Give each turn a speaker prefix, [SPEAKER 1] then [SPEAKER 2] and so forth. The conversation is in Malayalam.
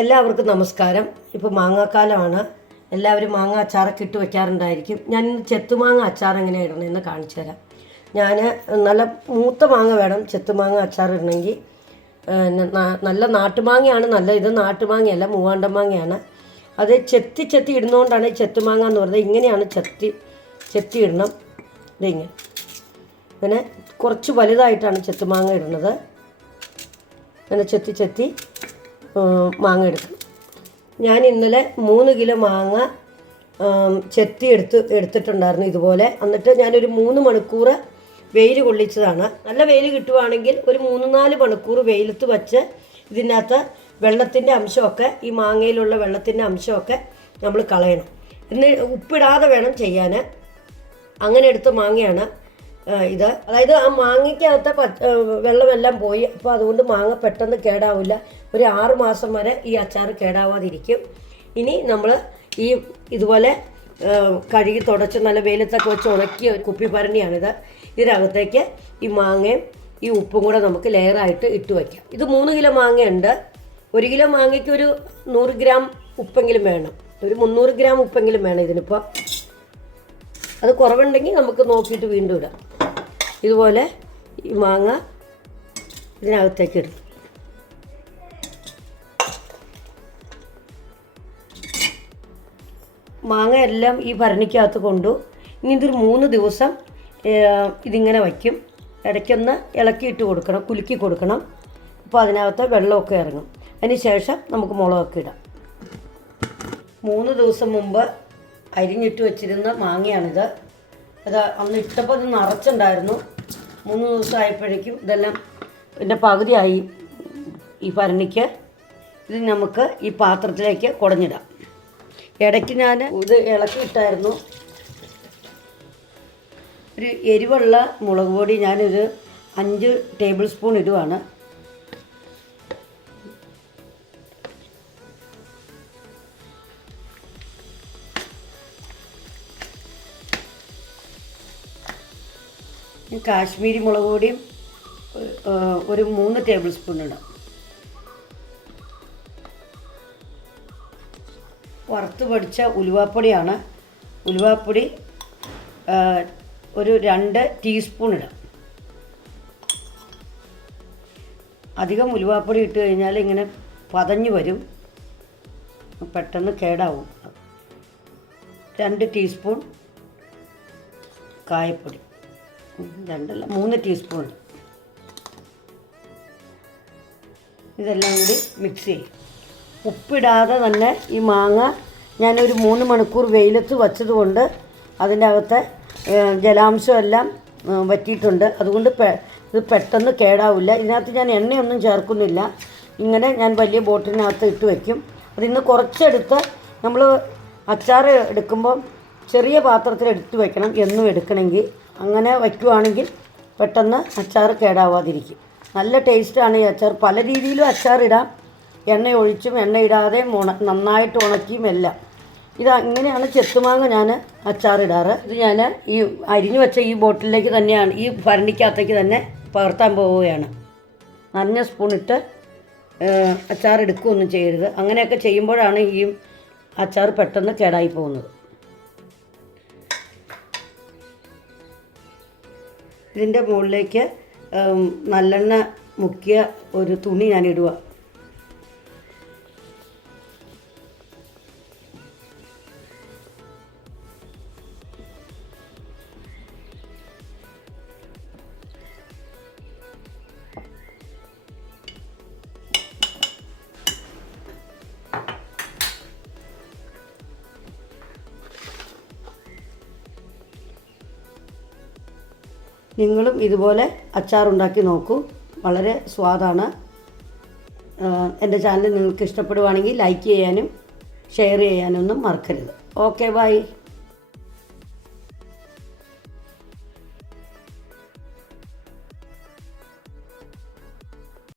[SPEAKER 1] എല്ലാവർക്കും നമസ്കാരം. ഇപ്പോൾ മാങ്ങാക്കാലമാണ് എല്ലാവരും മാങ്ങ അച്ചാറൊക്കെ ഇട്ട് വെക്കാറുണ്ടായിരിക്കും. ഞാൻ ഇന്ന് ചെത്തുമാങ്ങ അച്ചാർ എങ്ങനെ ഇടണമെന്ന് കാണിച്ചു തരാം. ഞാൻ നല്ല മൂത്ത മാങ്ങ വേണം ചെത്തുമാങ്ങ അച്ചാർ ഇടണമെങ്കിൽ. നല്ല നാട്ടുമാങ്ങയാണ് നല്ല ഇത് നാട്ടുമാങ്ങയല്ല മൂവാണ്ട മാങ്ങയാണ്. അത് ചെത്തി ചെത്തി ഇടുന്നതുകൊണ്ടാണ് ചെത്തുമാങ്ങ എന്ന് പറയുന്നത്. ഇങ്ങനെയാണ് ചെത്തി ചെത്തി ഇടണം. ഇതിങ്ങനെ ഇങ്ങനെ. കുറച്ച് വലുതായിട്ടാണ് ചെത്തുമാങ്ങ ഇടുന്നത്. അങ്ങനെ ചെത്തി ചെത്തി മാങ്ങ എടുക്കും. ഞാൻ ഇന്നലെ മൂന്ന് കിലോ മാങ്ങ ചെത്തി എടുത്ത് എടുത്തിട്ടുണ്ടായിരുന്നു ഇതുപോലെ. എന്നിട്ട് ഞാനൊരു മൂന്ന് മണിക്കൂർ വെയിൽ കൊള്ളിച്ചതാണ്. നല്ല വെയിൽ കിട്ടുവാണെങ്കിൽ ഒരു മൂന്ന് നാല് മണിക്കൂർ വെയിലത്ത് വച്ച് ഇതിനകത്ത് വെള്ളത്തിന്റെ അംശമൊക്കെ ഈ മാങ്ങയിലുള്ള വെള്ളത്തിന്റെ അംശമൊക്കെ നമ്മൾ കളയണം. എന്ന് ഉപ്പിടാതെ വേണം ചെയ്യാൻ. അങ്ങനെ എടുത്ത മാങ്ങയാണ് ഇത്. അതായത് ആ മാങ്ങയ്ക്കകത്തെ പച്ച വെള്ളമെല്ലാം പോയി. അപ്പോൾ അതുകൊണ്ട് മാങ്ങ പെട്ടെന്ന് കേടാവില്ല. ഒരു ആറ് മാസം വരെ ഈ അച്ചാർ കേടാവാതിരിക്കും. ഇനി നമ്മൾ ഈ ഇതുപോലെ കഴുകി തുടച്ച് നല്ല വെയിലത്തൊക്കെ വെച്ച് ഉണക്കിയ ഒരു കുപ്പിഭരണിയാണിത്. ഇതിനകത്തേക്ക് ഈ മാങ്ങയും ഈ ഉപ്പും കൂടെ നമുക്ക് ലെയറായിട്ട് ഇട്ട് വയ്ക്കാം ഇത് മൂന്ന് കിലോ മാങ്ങയുണ്ട്. ഒരു കിലോ മാങ്ങയ്ക്ക് ഒരു നൂറ് ഗ്രാം ഉപ്പെങ്കിലും വേണം. ഒരു മുന്നൂറ് ഗ്രാം ഉപ്പെങ്കിലും വേണം ഇതിനിപ്പോൾ അത് കുറവുണ്ടെങ്കിൽ നമുക്ക് നോക്കിയിട്ട് വീണ്ടും ഇടാം. ഇതുപോലെ ഈ മാങ്ങ ഇതിനകത്തേക്ക് ഇടും. മാങ്ങ എല്ലാം ഈ ഭരണിക്കകത്ത് കൊണ്ടു ഇനി ഇതൊരു മൂന്ന് ദിവസം ഇതിങ്ങനെ വയ്ക്കും. ഇടയ്ക്കൊന്ന് ഇളക്കിയിട്ട് കൊടുക്കണം കുലുക്കി കൊടുക്കണം. അപ്പോൾ അതിനകത്ത് വെള്ളമൊക്കെ ഇറങ്ങും. അതിന് ശേഷം നമുക്ക് മുളകൊക്കെ ഇടാം. മൂന്ന് ദിവസം മുമ്പ് അരിഞ്ഞിട്ട് വെച്ചിരുന്ന മാങ്ങയാണിത്. അത് അന്ന് ഇട്ടപ്പോൾ ഇത് നിറച്ചുണ്ടായിരുന്നു. മൂന്ന് ദിവസം ആയപ്പോഴേക്കും ഇതെല്ലാം ഇതിന്റെ പകുതിയായി ഈ ഭരണിക്ക്. ഇത് നമുക്ക് ഈ പാത്രത്തിലേക്ക് കുടഞ്ഞിടാം. ഇടയ്ക്ക് ഞാൻ ഇത് ഇളക്കിയിട്ടായിരുന്നു ഒരു എരിവുള്ള മുളക് പൊടി ഞാനൊരു അഞ്ച് ടേബിൾ സ്പൂൺ ഇടുവാണ്. കാശ്മീരി മുളക് പൊടിയും ഒരു മൂന്ന് ടേബിൾ സ്പൂൺ ഇടാം. വറുത്ത് പൊടിച്ച ഉലുവാപ്പൊടിയാണ്. ഉലുവാപ്പൊടി ഒരു രണ്ട് ടീസ്പൂൺ ഇടാം. അധികം ഉലുവാപ്പൊടി ഇട്ട് കഴിഞ്ഞാൽ ഇങ്ങനെ പതഞ്ഞു വരും. പെട്ടെന്ന് കേടാവും. രണ്ട് ടീസ്പൂൺ കായപ്പൊടി. രണ്ടല്ല മൂന്ന് ടീസ്പൂൺ ഇതെല്ലാം കൂടി മിക്സ് ചെയ്യും. ഉപ്പിടാതെ തന്നെ ഈ മാങ്ങ ഞാനൊരു മൂന്ന് മണിക്കൂർ വെയിലത്ത് വച്ചതുകൊണ്ട് അതിന്റെ അകത്തെ ജലാംശമെല്ലാം വറ്റിയിട്ടുണ്ട്. അതുകൊണ്ട് ഇത് പെട്ടെന്ന് കേടാവില്ല. ഇതിനകത്ത് ഞാൻ എണ്ണയൊന്നും ചേർക്കുന്നില്ല. ഇങ്ങനെ ഞാൻ വലിയ ബോട്ടിലിനകത്ത് ഇട്ട് വയ്ക്കും അതിന്ന് കുറച്ചെടുത്ത് നമ്മൾ അച്ചാർ എടുക്കുമ്പോൾ ചെറിയ പാത്രത്തിൽ എടുത്ത് വെക്കണം എന്നും എടുക്കണമെങ്കിൽ. അങ്ങനെ വയ്ക്കുവാണെങ്കിൽ പെട്ടെന്ന് അച്ചാർ കേടാവാതിരിക്കും. നല്ല ടേസ്റ്റാണ് ഈ അച്ചാർ. പല രീതിയിലും അച്ചാർ ഇടാം. എണ്ണ ഒഴിച്ചും എണ്ണ ഇടാതെ ഉണ നന്നായിട്ട് ഉണക്കിയും എല്ലാം. ഇത് അങ്ങനെയാണ് ചെത്തുമാങ്ങ ഞാൻ അച്ചാറിടാറ് ഇത് ഞാൻ ഈ അരിഞ്ഞു വെച്ച ഈ ബോട്ടിലേക്ക് തന്നെയാണ് ഈ ഭരണിക്കകത്തേക്ക് തന്നെ പകർത്താൻ പോവുകയാണ്. നനഞ്ഞ സ്പൂണിട്ട് അച്ചാർ എടുക്കുകയൊന്നും ചെയ്യരുത്. അങ്ങനെയൊക്കെ ചെയ്യുമ്പോഴാണ് ഈ അച്ചാർ പെട്ടെന്ന് കേടായി പോകുന്നത്. ഇതിന്റെ മുകളിലേക്ക് നല്ലെണ്ണ മുക്കിയ ഒരു തുണി ഞാൻ ഇടുക നിങ്ങളും ഇതുപോലെ അച്ചാറുണ്ടാക്കി നോക്കൂ. വളരെ സ്വാദാണ്. എന്റെ ചാനൽ നിങ്ങൾക്ക് ഇഷ്ടപ്പെടുവാണെങ്കിൽ ലൈക്ക് ചെയ്യാനും ഷെയർ ചെയ്യാനൊന്നും മറക്കരുത്. Okay bye.